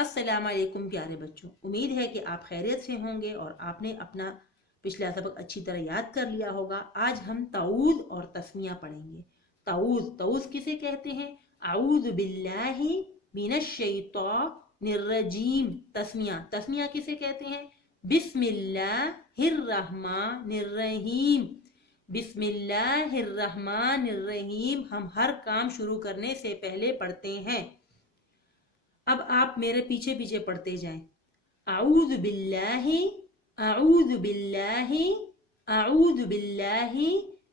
السلام علیکم پیارے بچوں، امید ہے کہ آپ خیریت سے ہوں گے اور آپ نے اپنا پچھلا سبق اچھی طرح یاد کر لیا ہوگا۔ آج ہم تعوذ اور تسمیہ پڑھیں گے۔ تعوذ کسے کہتے ہیں؟ اعوذ باللہ من الشیطان الرجیم۔ تسمیہ کسے کہتے ہیں؟ بسم اللہ الرحمن الرحیم۔ بسم اللہ الرحمن الرحیم ہم ہر کام شروع کرنے سے پہلے پڑھتے ہیں۔ اب آپ میرے پیچھے پیچھے پڑھتے جائیں۔ اعوذ باللہ، اعوذ باللہ، اعوذ باللہ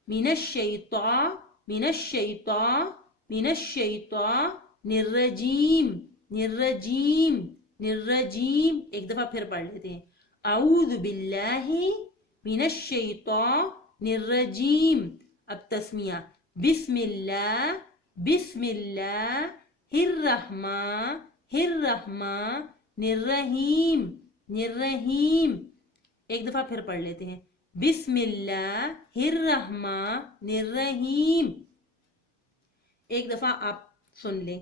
من الشیطان، من الشیطان، من الشیطان الرجیم، الرجیم، الرجیم۔ ایک دفعہ پھر پڑھ لیتے ہیں۔ اعوذ باللہ من الشیطان الرجیم۔ اب تسمیہ، بسم اللہ، بسم اللہ الرحمن الرحمن الرحیم، الرحیم۔ ایک دفعہ پھر پڑھ لیتے ہیں۔ بسم اللہ الرحمن الرحیم۔ ایک دفعہ آپ سن لیں۔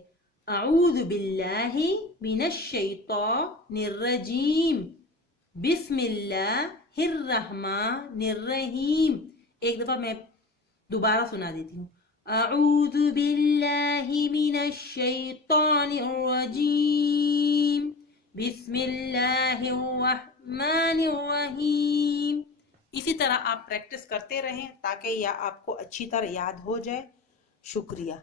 اعوذ باللہ من الشیطان الرجیم، بسم اللہ الرحمن الرحیم۔ ایک دفعہ میں دوبارہ سنا دیتی ہوں۔ اعوذ باللہ من الشیطان الرجیم، بسم اللہ الرحمن الرحیم۔ اسی طرح آپ پریکٹس کرتے رہیں تاکہ یہ آپ کو اچھی طرح یاد ہو جائے۔ شکریہ۔